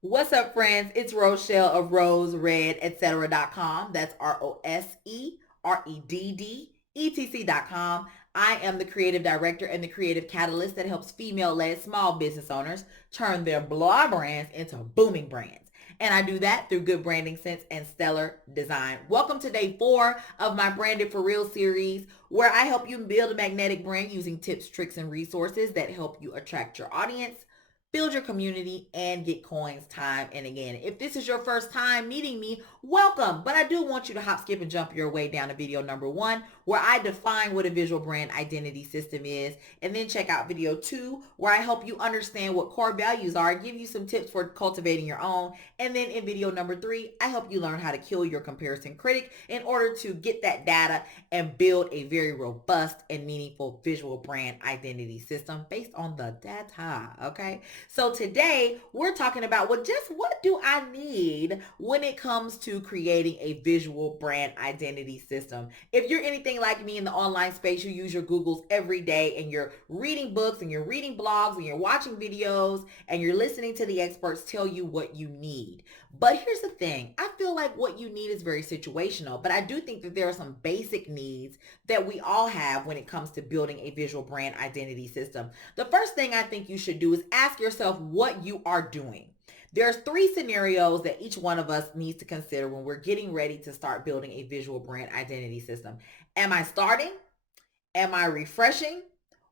What's up, friends? It's Rochelle of RoseRedEtc.com. That's RoseReddEtc.com. I am the creative director and the creative catalyst that helps female-led small business owners turn their blah brands into booming brands. And I do that through good branding sense and stellar design. Welcome to day 4 of my Branded for Real series, where I help you build a magnetic brand using tips, tricks, and resources that help you attract your audience, build your community, and get coins time and again. If this is your first time meeting me, welcome. But I do want you to hop, skip, and jump your way down to video number 1, where I define what a visual brand identity system is, and then check out video 2, where I help you understand what core values are, give you some tips for cultivating your own, and then in video number 3, I help you learn how to kill your comparison critic in order to get that data and build a very robust and meaningful visual brand identity system based on the data, okay? So today we're talking about, well, just what do I need when it comes to creating a visual brand identity system? If you're anything like me in the online space, you use your Googles every day and you're reading books and you're reading blogs and you're watching videos and you're listening to the experts tell you what you need. But here's the thing. I feel like what you need is very situational, but I do think that there are some basic needs that we all have when it comes to building a visual brand identity system. The first thing I think you should do is ask yourself what you are doing. There's 3 scenarios that each one of us needs to consider when we're getting ready to start building a visual brand identity system. Am I starting? Am I refreshing?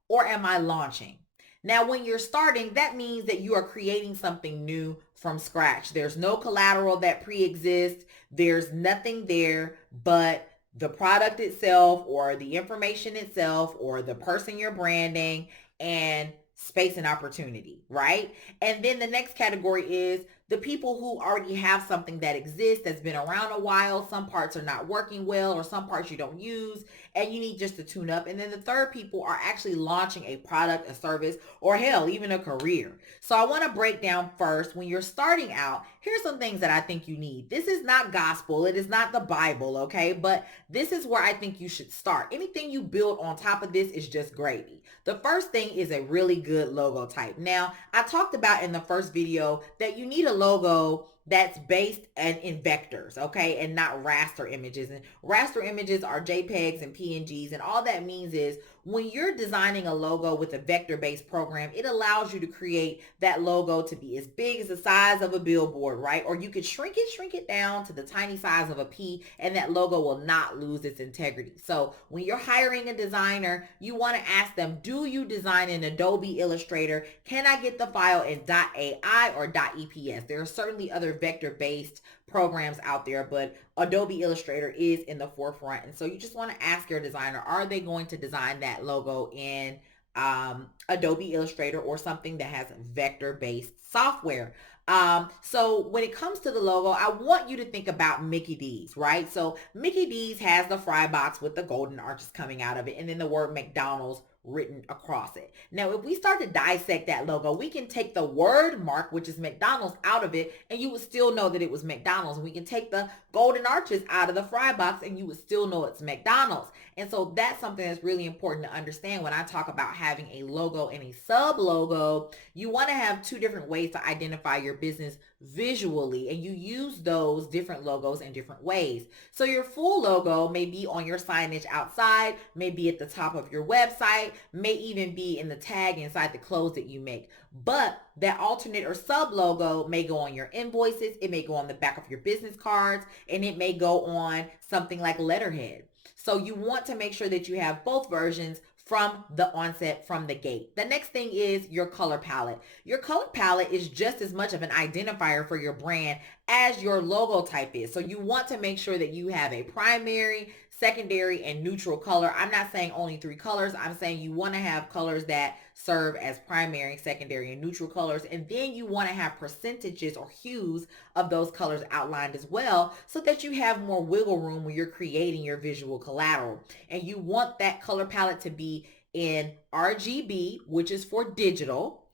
Or am I launching? Now, when you're starting, that means that you are creating something new from scratch. There's no collateral that pre-exists. There's nothing there but the product itself or the information itself or the person you're branding and space and opportunity, right? And then the next category is the people who already have something that exists, that's been around a while. Some parts are not working well or some parts you don't use and you need just to tune up. And then the third people are actually launching a product, a service, or hell, even a career. So I want to break down first, when you're starting out, here's some things that I think you need. This is not gospel. It is not the Bible, okay? But this is where I think you should start. Anything you build on top of this is just gravy. The first thing is a really good logo type. Now, I talked about in the first video that you need a logo that's based in vectors, okay, and not raster images. And raster images are JPEGs and PNGs, and all that means is when you're designing a logo with a vector-based program, it allows you to create that logo to be as big as the size of a billboard, right? Or you could shrink it down to the tiny size of a pea, and that logo will not lose its integrity. So when you're hiring a designer, you want to ask them, do you design in Adobe Illustrator? Can I get the file in .ai or .eps? There are certainly other vector-based programs out there, but Adobe Illustrator is in the forefront. And so you just want to ask your designer, are they going to design that logo in Adobe Illustrator or something that has vector-based software? So when it comes to the logo, I want you to think about Mickey D's, right? So Mickey D's has the fry box with the golden arches coming out of it, and then the word McDonald's written across it. Now, if we start to dissect that logo, we can take the word mark, which is McDonald's, out of it, and you would still know that it was McDonald's. And we can take the golden arches out of the fry box, and you would still know it's McDonald's. And so that's something that's really important to understand when I talk about having a logo and a sub logo. You want to have 2 different ways to identify your business visually, and you use those different logos in different ways. So your full logo may be on your signage outside, may be at the top of your website, may even be in the tag inside the clothes that you make. But that alternate or sub logo may go on your invoices, it may go on the back of your business cards, and it may go on something like letterhead. So you want to make sure that you have both versions from the onset, from the gate. The next thing is your color palette. Your color palette is just as much of an identifier for your brand as your logo type is. So you want to make sure that you have a primary, secondary, and neutral color. I'm not saying only 3 colors. I'm saying you want to have colors that serve as primary, secondary, and neutral colors. And then you want to have percentages or hues of those colors outlined as well, so that you have more wiggle room when you're creating your visual collateral. And you want that color palette to be in RGB, which is for digital,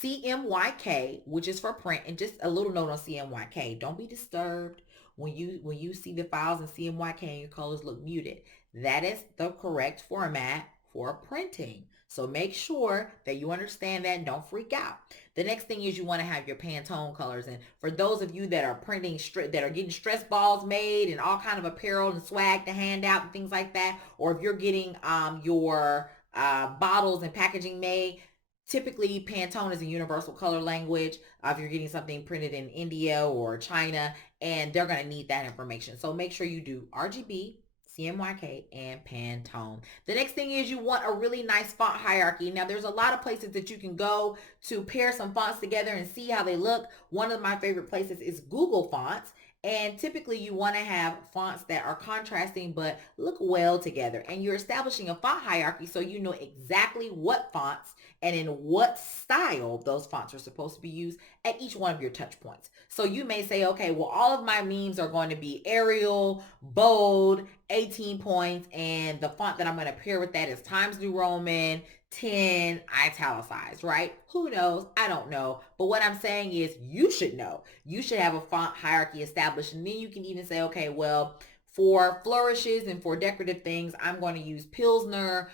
CMYK, which is for print. And just a little note on CMYK, don't be disturbed when you see the files in CMYK and your colors look muted. That is the correct format for printing. So make sure that you understand that and don't freak out. The next thing is you want to have your Pantone colors. And for those of you that are printing, that are getting stress balls made and all kind of apparel and swag to hand out and things like that, or if you're getting your bottles and packaging made, typically Pantone is a universal color language. If you're getting something printed in India or China, and they're going to need that information. So make sure you do RGB, CMYK, and Pantone. The next thing is you want a really nice font hierarchy. Now, there's a lot of places that you can go to pair some fonts together and see how they look. One of my favorite places is Google Fonts. And typically you want to have fonts that are contrasting but look well together. And you're establishing a font hierarchy so you know exactly what fonts and in what style those fonts are supposed to be used at each one of your touch points. So you may say, okay, well, all of my memes are going to be Arial, bold, 18 points, and the font that I'm going to pair with that is Times New Roman, 10, italicized, right? Who knows? I don't know. But what I'm saying is you should know. You should have a font hierarchy established. And then you can even say, okay, well, for flourishes and for decorative things, I'm going to use Pilsner,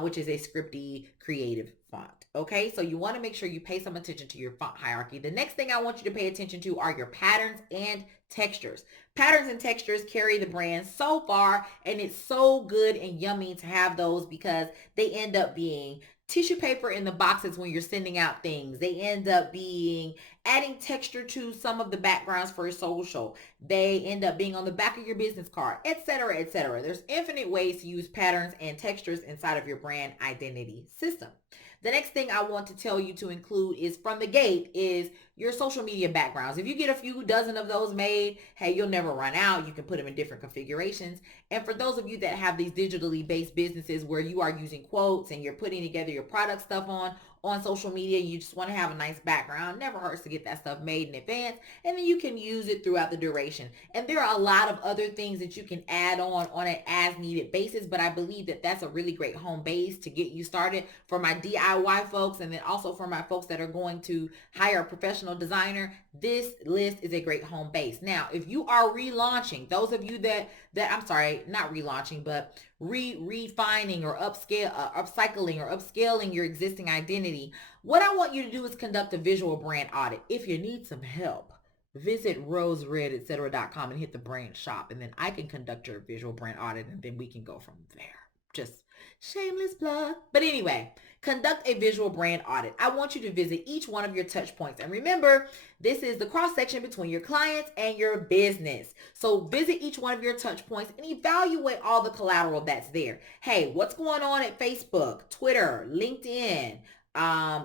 which is a scripty creative font. Okay, so you want to make sure you pay some attention to your font hierarchy. The next thing I want you to pay attention to are your patterns and textures. Patterns and textures carry the brand so far, and it's so good and yummy to have those because they end up being tissue paper in the boxes when you're sending out things. They end up being adding texture to some of the backgrounds for your social. They end up being on the back of your business card, etc., etc. There's infinite ways to use patterns and textures inside of your brand identity system. The next thing I want to tell you to include is from the gate is your social media backgrounds. If you get a few dozen of those made, hey, you'll never run out. You can put them in different configurations. And for those of you that have these digitally based businesses where you are using quotes and you're putting together your product stuff on social media, you just want to have a nice background. Never hurts to get that stuff made in advance, and then you can use it throughout the duration. And there are a lot of other things that you can add on an as needed basis, but I believe that that's a really great home base to get you started for my DIY folks, and then also for my folks that are going to hire a professional designer. This list is a great home base. Now, if you are relaunching, those of you that I'm sorry, not relaunching, but refining or upcycling or upscaling your existing identity, what I want you to do is conduct a visual brand audit. If you need some help, visit rosered.etc.com and hit the brand shop, and then I can conduct your visual brand audit, and then we can go from there. Just shameless plug. But anyway, conduct a visual brand audit. I want you to visit each one of your touch points. And remember, this is the cross section between your clients and your business. So visit each one of your touch points and evaluate all the collateral that's there. Hey, what's going on at Facebook, Twitter, LinkedIn,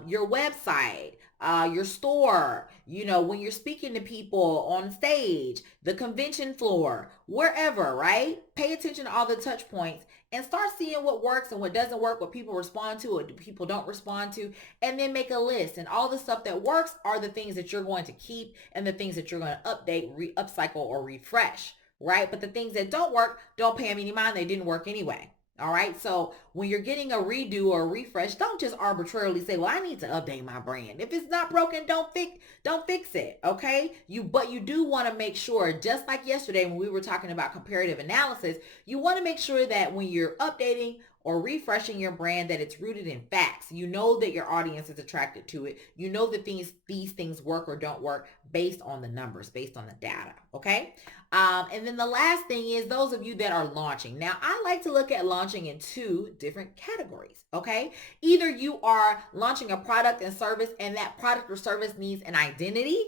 your website, your store, when you're speaking to people on stage, the convention floor, wherever, right? Pay attention to all the touch points and start seeing what works and what doesn't work, what people respond to, what people don't respond to, and then make a list. And all the stuff that works are the things that you're going to keep and the things that you're going to update, upcycle, or refresh, right? But the things that don't work, don't pay them any mind. They didn't work anyway. All right. So when you're getting a redo or a refresh, don't just arbitrarily say, well, I need to update my brand. If it's not broken, don't fix it. Okay. But you do want to make sure, just like yesterday when we were talking about comparative analysis, you want to make sure that when you're updating or refreshing your brand, that it's rooted in facts. You know that your audience is attracted to it. You know that these things work or don't work based on the numbers, based on the data. Okay. And then the last thing is those of you that are launching. Now, I like to look at launching in two different categories. Okay. Either you are launching a product and service, and that product or service needs an identity,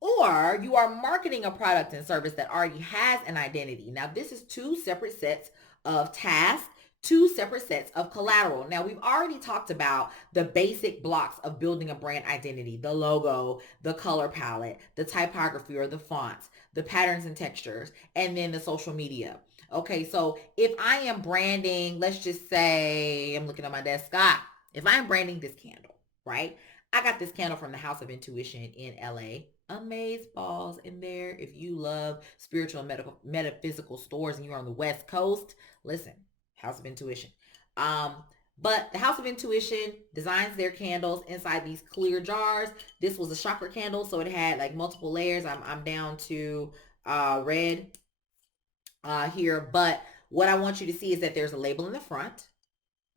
or you are marketing a product and service that already has an identity. Now, this is two separate sets of tasks, two separate sets of collateral. Now, we've already talked about the basic blocks of building a brand identity: the logo, the color palette, the typography or the fonts, the patterns and textures, and then the social media. Okay, so if I am branding, let's just say, I'm looking at my desk, if I'm branding this candle, right? I got this candle from the House of Intuition in LA. Amaze balls in there. If you love spiritual and metaphysical stores and you're on the West Coast, listen, House of Intuition. But the House of Intuition designs their candles inside these clear jars. This was a chakra candle, so it had like multiple layers. I'm down to red here. But what I want you to see is that there's a label in the front.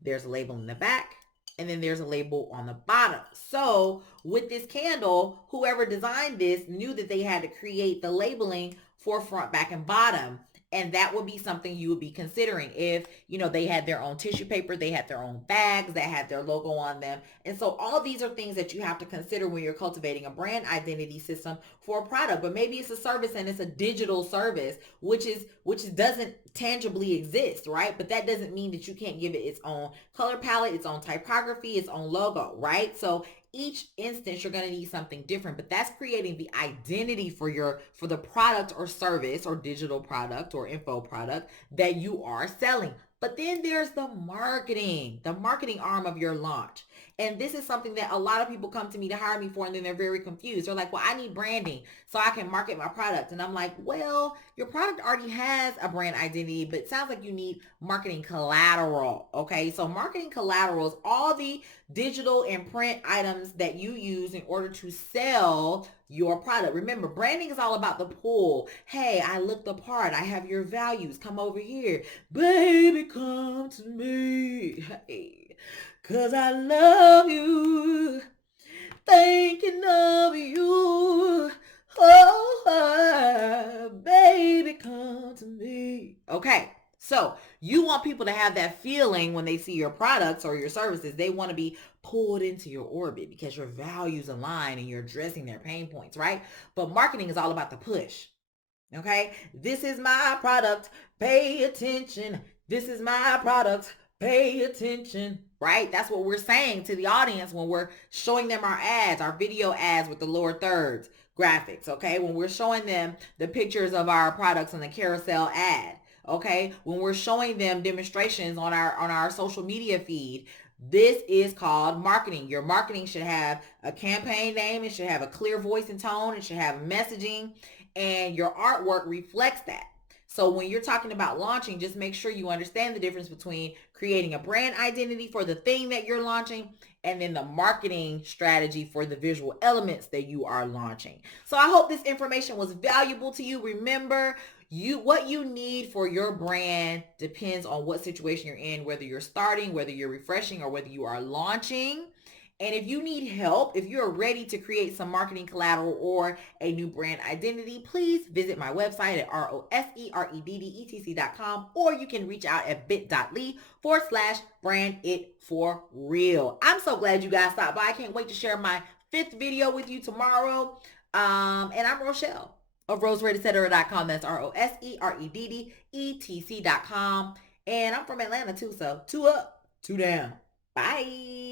There's a label in the back. and then there's a label on the bottom. So with this candle, whoever designed this knew that they had to create the labeling for front, back, and bottom. And that would be something you would be considering if, they had their own tissue paper, they had their own bags that had their logo on them. And so all these are things that you have to consider when you're cultivating a brand identity system for a product. But maybe it's a service and it's a digital service, which doesn't tangibly exist, right? But that doesn't mean that you can't give it its own color palette, its own typography, its own logo, right? So each instance you're going to need something different, but that's creating the identity for the product or service or digital product or info product that you are selling. But then there's the marketing arm of your launch. And this is something that a lot of people come to me to hire me for, and then they're very confused. They're like, well, I need branding so I can market my product. And I'm like, well, your product already has a brand identity, but it sounds like you need marketing collateral. Okay, so marketing collateral is all the digital and print items that you use in order to sell your product. Remember, branding is all about the pull. Hey, I look the part. I have your values. Come over here. Baby, come to me. Hey, 'cause I love you. Thinking of you. Oh, baby, come to me. Okay. So you want people to have that feeling when they see your products or your services. They want to be pulled into your orbit because your values align and you're addressing their pain points, right? But marketing is all about the push. Okay. This is my product. Pay attention. This is my product. Pay attention, right? That's what we're saying to the audience when we're showing them our ads, our video ads with the lower thirds graphics, okay? When we're showing them the pictures of our products on the carousel ad, okay? When we're showing them demonstrations on our social media feed, this is called marketing. Your marketing should have a campaign name. It should have a clear voice and tone. It should have messaging, and your artwork reflects that. So when you're talking about launching, just make sure you understand the difference between creating a brand identity for the thing that you're launching and then the marketing strategy for the visual elements that you are launching. So I hope this information was valuable to you. Remember, what you need for your brand depends on what situation you're in, whether you're starting, whether you're refreshing, or whether you are launching. And if you need help, if you're ready to create some marketing collateral or a new brand identity, please visit my website at rosereddetc.com, or you can reach out at bit.ly/brand it for real. I'm so glad you guys stopped by. I can't wait to share my 5th video with you tomorrow. And I'm Rochelle of rosereddetc.com. That's rosereddetc.com. And I'm from Atlanta too, so 2 up, 2 down. Bye.